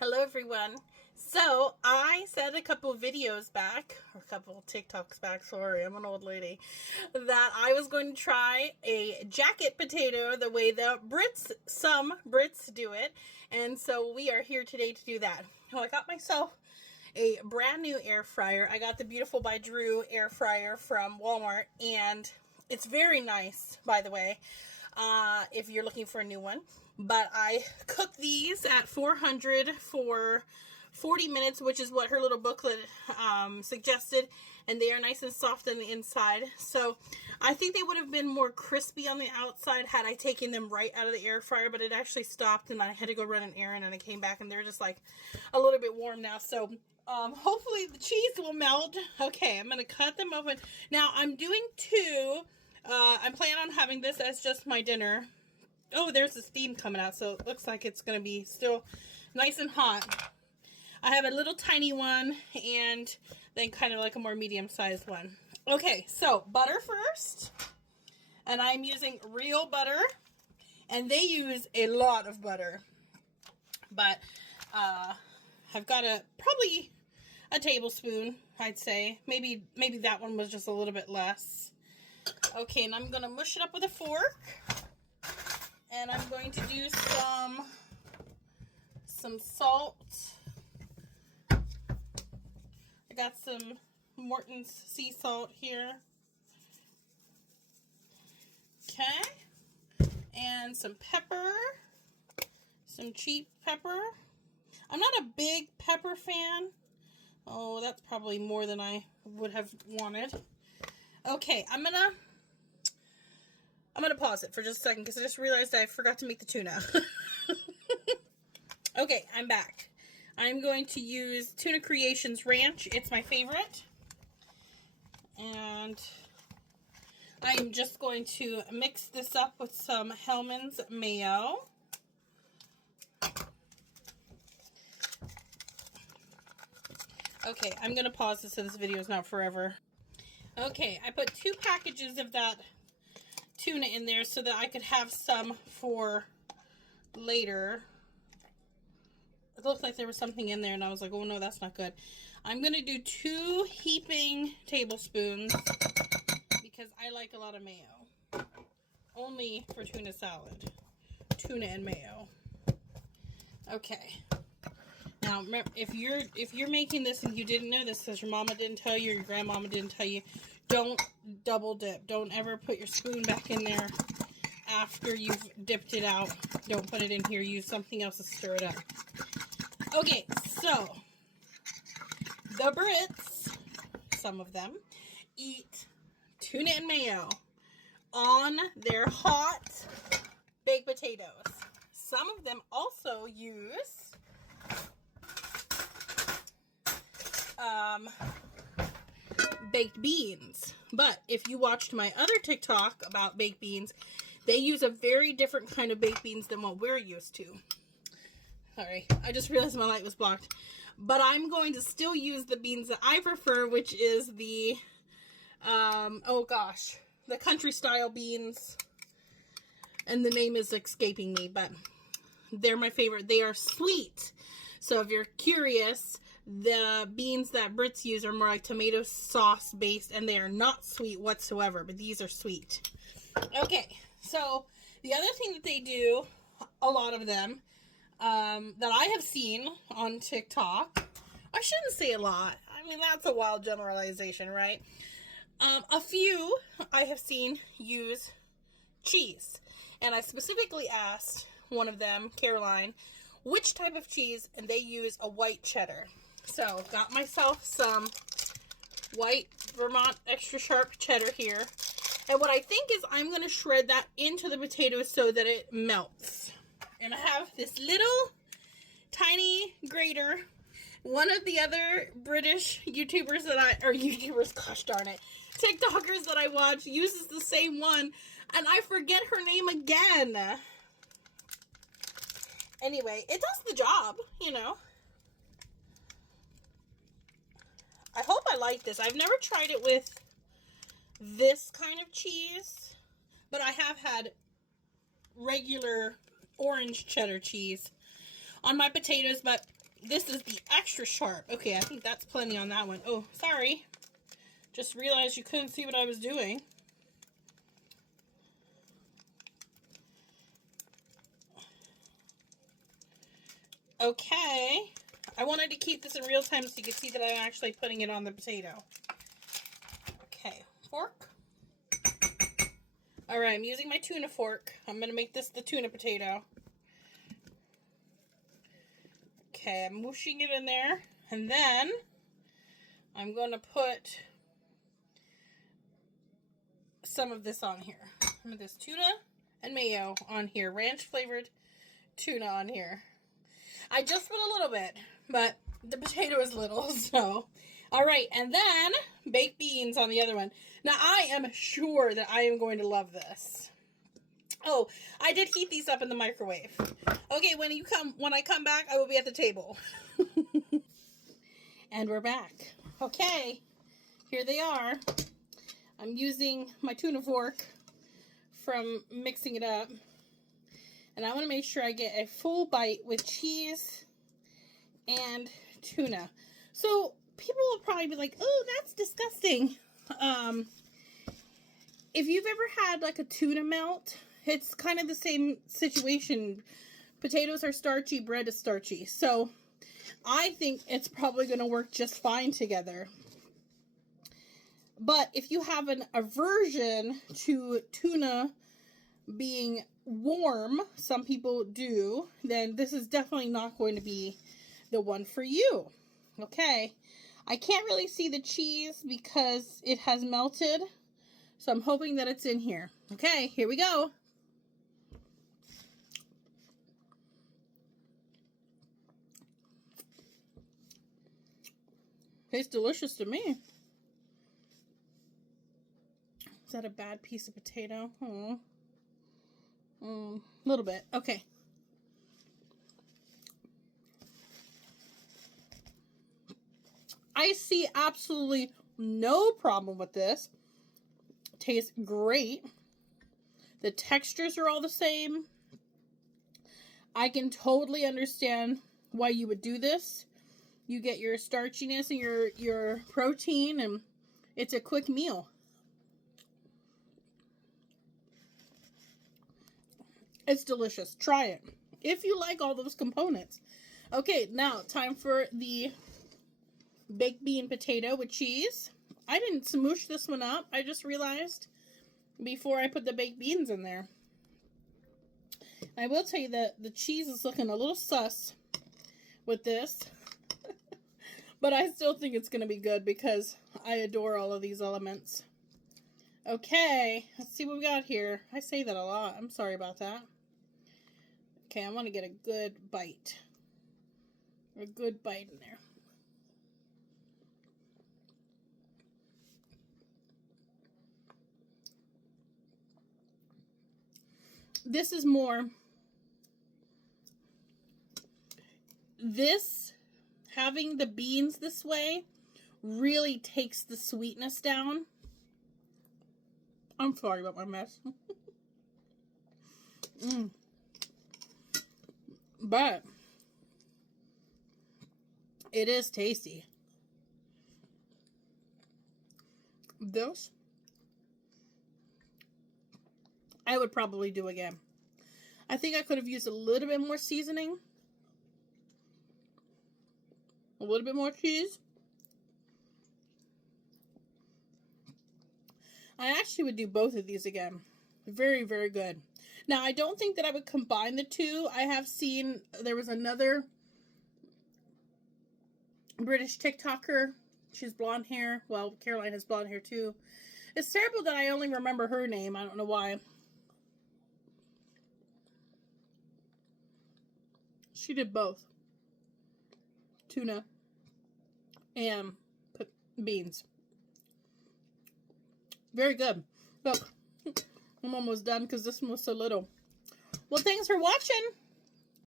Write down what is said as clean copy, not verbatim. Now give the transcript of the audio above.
Hello everyone. So I said a couple videos back, or a couple TikToks back, sorry, I'm an old lady, that I was going to try a jacket potato the way some Brits do it. And so we are here today to do that. Well, I got myself a brand new air fryer. I got the Beautiful by Drew air fryer from Walmart, and it's very nice, by the way, if you're looking for a new one. But I cooked these at 400 for 40 minutes, which is what her little booklet suggested, and they are nice and soft on the inside. So I think they would have been more crispy on the outside had I taken them right out of the air fryer, but it actually stopped and I had to go run an errand, and I came back and they're just like a little bit warm now. So hopefully the cheese will melt. Okay, I'm going to cut them open. Now I'm doing two. I'm planning on having this as just my dinner. Oh, there's the steam coming out, so it looks like it's going to be still nice and hot. I have a little tiny one and then kind of like a more medium-sized one. Okay, so butter first. And I'm using real butter. And they use a lot of butter. But I've got probably a tablespoon, I'd say. Maybe that one was just a little bit less. Okay, and I'm going to mush it up with a fork. And I'm going to do some salt. I got some Morton's sea salt here. Okay. And some pepper. Some cheap pepper. I'm not a big pepper fan. Oh, that's probably more than I would have wanted. Okay, I'm gonna pause it for just a second because I just realized I forgot to make the tuna. Okay, I'm back. I'm going to use Tuna Creations Ranch. It's my favorite. And I am just going to mix this up with some Hellmann's mayo. Okay, I'm going to pause this so this video is not forever. Okay, I put 2 packages of that tuna in there so that I could have some for later. It looked like there was something in there and I was like, oh no, that's not good. I'm going to do 2 heaping tablespoons because I like a lot of mayo. Only for tuna salad. Tuna and mayo. Okay. Now, remember, if you're making this and you didn't know this because your mama didn't tell you or your grandmama didn't tell you, don't double dip. Don't ever put your spoon back in there after you've dipped it out. Don't put it in here. Use something else to stir it up. Okay, so the Brits, some of them, eat tuna and mayo on their hot baked potatoes. Some of them also use baked beans. But if you watched my other TikTok about baked beans, they use a very different kind of baked beans than what we're used to. Sorry, I just realized my light was blocked. But I'm going to still use the beans that I prefer, which is the, the country style beans. And the name is escaping me, but they're my favorite. They are sweet. So if you're curious, the beans that Brits use are more like tomato sauce based, and they are not sweet whatsoever, but these are sweet. Okay, so the other thing that they do, a lot of them, that I have seen on TikTok, I shouldn't say a lot. I mean, that's a wild generalization, right? A few I have seen use cheese. And I specifically asked one of them, Caroline, which type of cheese, and they use a white cheddar. So, got myself some white Vermont extra sharp cheddar here. And what I think is I'm going to shred that into the potatoes so that it melts. And I have this little tiny grater. One of the other British YouTubers gosh darn it, TikTokers that I watch uses the same one, and I forget her name again. Anyway, it does the job, you know. I hope I like this. I've never tried it with this kind of cheese, but I have had regular orange cheddar cheese on my potatoes, but This is the extra sharp. Okay, I think that's plenty on that one. Oh, sorry. Just realized you couldn't see what I was doing. Okay. I wanted to keep this in real time so you can see that I'm actually putting it on the potato. Okay, fork. Alright, I'm using my tuna fork. I'm going to make this the tuna potato. Okay, I'm mushing it in there. And then I'm going to put some of this on here. Some of this tuna and mayo on here. Ranch flavored tuna on here. I just put a little bit, but the potato is little, so. Alright, and then baked beans on the other one. Now, I am sure that I am going to love this. Oh, I did heat these up in the microwave. Okay, when I come back, I will be at the table. And we're back. Okay, here they are. I'm using my tuna fork from mixing it up. And I want to make sure I get a full bite with cheese and tuna. So, people will probably be like, oh, that's disgusting. If you've ever had like a tuna melt, it's kind of the same situation. Potatoes are starchy, bread is starchy. So, I think it's probably going to work just fine together. But if you have an aversion to tuna being warm, some people do, then this is definitely not going to be the one for you. Okay, I can't really see the cheese because it has melted, so I'm hoping that it's in here. Okay, here we go. Tastes delicious to me. Is that a bad piece of potato? Oh. A little bit. Okay. I see absolutely no problem with this. Tastes great. The textures are all the same. I can totally understand why you would do this. You get your starchiness and your protein, and it's a quick meal. It's delicious. Try it. If you like all those components. Okay, now time for the baked bean potato with cheese. I didn't smoosh this one up. I just realized before I put the baked beans in there. I will tell you that the cheese is looking a little sus with this. But I still think it's going to be good because I adore all of these elements. Okay, let's see what we got here. I say that a lot. I'm sorry about that. Okay, I want to get a good bite. A good bite in there. This is more... having the beans this way really takes the sweetness down. I'm sorry about my mess. But it is tasty. This I would probably do again. I think I could have used a little bit more seasoning. A little bit more cheese. I actually would do both of these again. Very, very good. Now, I don't think that I would combine the two. I have seen there was another British TikToker. She's blonde hair. Well, Caroline has blonde hair too. It's terrible that I only remember her name. I don't know why. She did both. Tuna and beans. Very good. Look, I'm almost done because this one was so little. Well, thanks for watching.